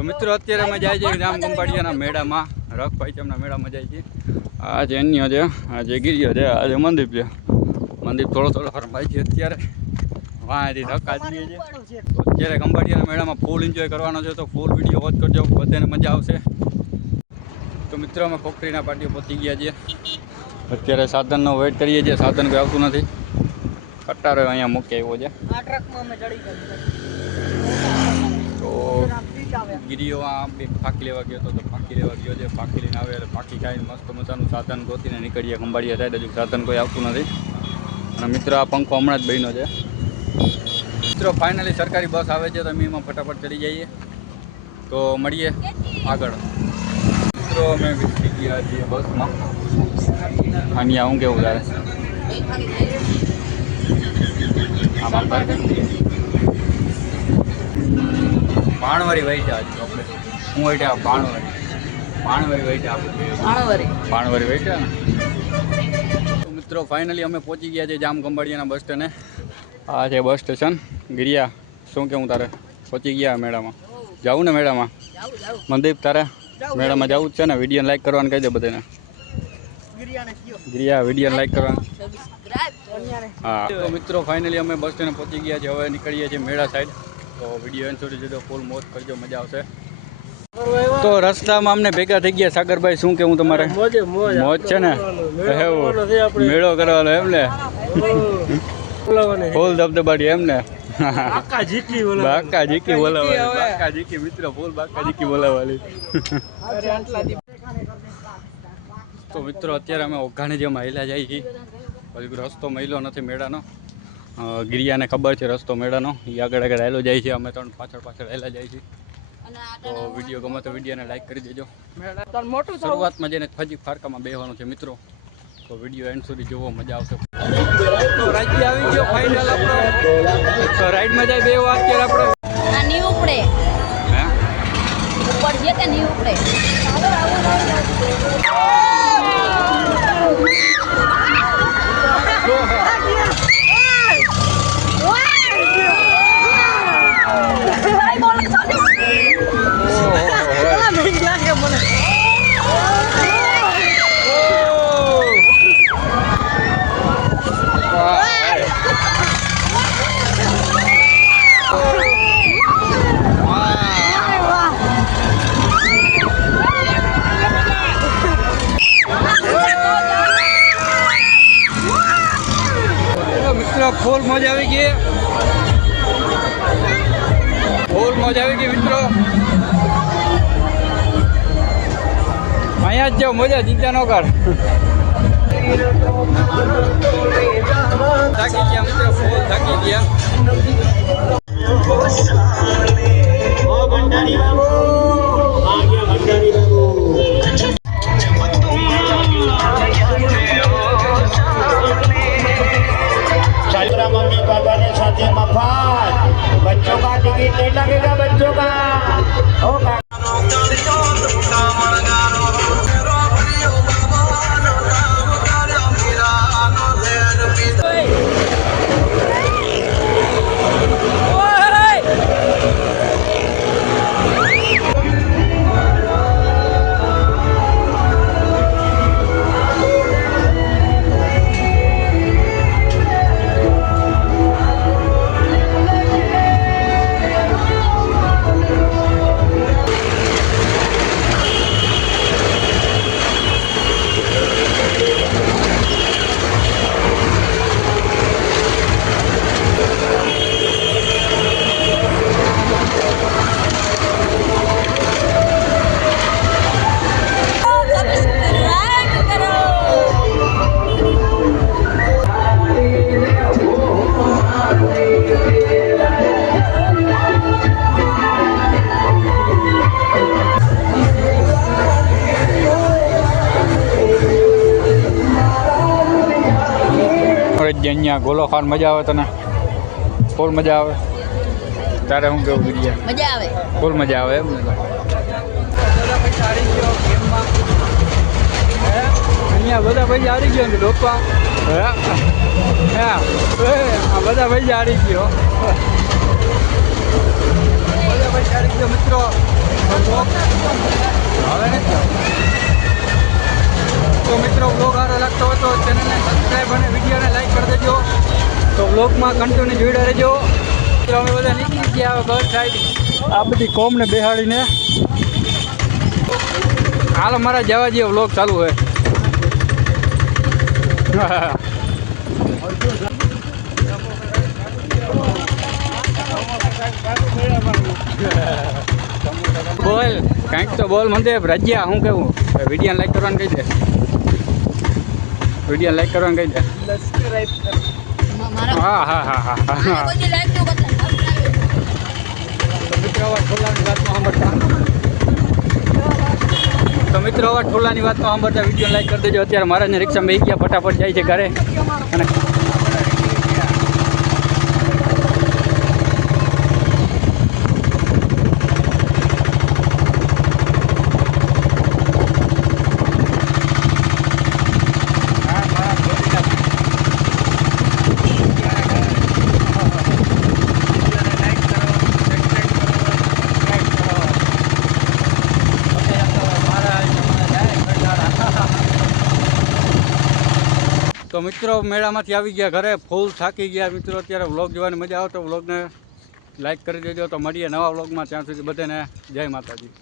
તો મિત્રો અત્યારે અમે જાય છે જામ કંપાડિયાના મેળામાં, રખ પાંચમના મેળામાં જાય છે. આ જે અન્ય છે, આ જે ગીરીઓ છે, આ જે મંદિર છે. મંદિર થોડો ફરમાય છે અત્યારે. વાંથી ધક્કા દઈએ છે. અત્યારે કંપાડિયાના મેળામાં ફૂલ એન્જોય કરવાનો છે, તો ફૂલ વિડીયો વોચ કરજો, બધાને મજા આવશે. તો મિત્રો અમે ખોખરીના પાટીઓ પહોંચી ગયા છીએ. અત્યારે સાધનનો વેઇટ કરીએ છીએ, સાધન કોઈ આવતું નથી. કટારો અહીંયા મૂકી આવ્યો છે. તો ગીરીઓ આ બે ફાંકી લેવા ગયો હતો, તો ફાંકી લેવા ગયો છે. ફાંકી લઈને આવે એટલે ફાંકી ખાઈને મસ્ત મજાનું સાધન ગોતીને નીકળીએ ખંભાળીએ સાઈડ. હજુ સાધન કોઈ આવતું નથી. અને મિત્રો આ પંખો હમણાં જ બન્યો છે. મિત્રો ફાઇનલી સરકારી બસ આવે છે, તો અમે એમાં ફટાફટ ચડી જઈએ. તો મળીએ આગળ. મિત્રો અમે બેસી ગયા છીએ બસમાં. અહીંયા હું કેવું તારે આમાં પાણવારી વહીટા આપણે હું વહીટા પાણવારી વહીટા આપણે પાણવારી વહીટા ને. તો મિત્રો ફાઇનલી અમે પહોંચી ગયા છીએ જામ કંપાડિયાના બસ સ્ટેન્ડે. આ છે બસ સ્ટેશન. ગિરિયા શું કેવું તારે પહોંચી ગયા મેળામાં? જાવું ને મેળામાં? મનદીપ તારે મેળામાં જવું જ છે ને? વિડીયો લાઈક કરવાનું કહી દે બધાને. ગિરિયા વિડીયો લાઈક કરવાનું. હા તો મિત્રો ફાઇનલી અમે બસ સ્ટેન્ડ પહોંચી ગયા છીએ. હવે નીકળીએ છીએ મેળા સાઈડ. તો વિડીયો એન્ડ સુધી જોજો, ફૂલ મોજ કરજો, મજા આવશે. તો રસ્તામાં અમને ભેગા થઈ ગયા સાગરભાઈ, શું કેવું તમારે? મોજ છે ને? મેળો કરવાનો એમ ને? ફૂલ ધબધબાટી એમ ને? બાકા જીકી બોલાવવાની મિત્રો, ફૂલ બાકા જીકી બોલાવવાની. તો મિત્રો અત્યારે અમે ઓઘાણી જે મહિલા જાય છે, હજુ રસ્તો મહિલો નથી મેળાનો. ગિરિયાને ખબર છે રસ્તો મેળાનો, એ આગળ હેલો જાય છે, અમે ત્રણ પાછળ હેલા જાય છે. તો વિડીયો ગમે તો વિડીયોને લાઈક કરી દેજો. શરૂઆતમાં જઈને ફજી ફારકામાં બેસવાનું છે મિત્રો, તો વિડીયો એન્ડ સુધી જોવો, મજા આવશે. તો રાજ્ય આવી ગયો ફાઇનલ આપણો. તો રાઈડમાં જાય બે વાર અત્યારે આપણે ની ઉપડે હે ઉપર જે તે ની ઉપડે. ફૂલ મજા આવી ગઈ, ફૂલ મજા આવી ગઈ મિત્રો. અહીંયા જ જાઓ, મજા ચિંતા ન કર. થાકી ગયા મિત્રો, ફૂલ થાકી ગયા. मम्मी पापा ने साथ मफत बच्चों का टिकट नहीं लगेगा, बच्चों का होगा. અહીંયા ગોલો ખાન મજા આવે તને? ફૂલ મજા આવે. તારે શું કેવું ગિરિયા? મજા આવે, ફૂલ મજા આવે એમ ને? અહીંયા બધા પૈસા હારી ગયો ને લોકો. આ બધા પૈસા હારી ગયો, બધા પૈસા હારી ગયો મિત્રો. બ્લોગ હવે નથી આવતો. તો મિત્રો બ્લોગ સારો લાગતો હોય તો ચેનલને સબસ્ક્રાઈબ અને વિડીયોને લાઈક કરી દેજો. તો બ્લોગમાં કન્ટિન્યુ જોડે રહેજો. તો અમે બધા નીકળી ગયા હવે બસ સાઈડ આ બધી કોમને બેહાડીને. હાલ અમારા જવા જેવો બ્લોગ ચાલુ હોય. બોલ કંઈક તો બોલ મને રજ્યા હું કેવું વિડીયો લાઈક કરવાનું કહી દે. વિડીયો લાઈક કરવાનું કહી દે. મારા હા હા હા હા હા. કોઈ લાઈક નો કરતા તો મિત્રો હવે ઠોલાની વાતમાં સાંભળતા વિડીયો લાઈક કરી દેજો. અત્યારે મહારાજને રિક્ષામાં બેસી ગયા ફટાફટ જાય છે ઘરે. અને તો મિત્રો મેળામાંથી આવી ગયા ઘરે ફૂલ થાકી ગયા મિત્રો. અત્યારે વ્લોગ જોવાની મજા આવે તો વ્લોગને લાઈક કરી દેજો. તો મળીએ નવા વ્લોગમાં. ત્યાં સુધી બધાને જય માતાજી.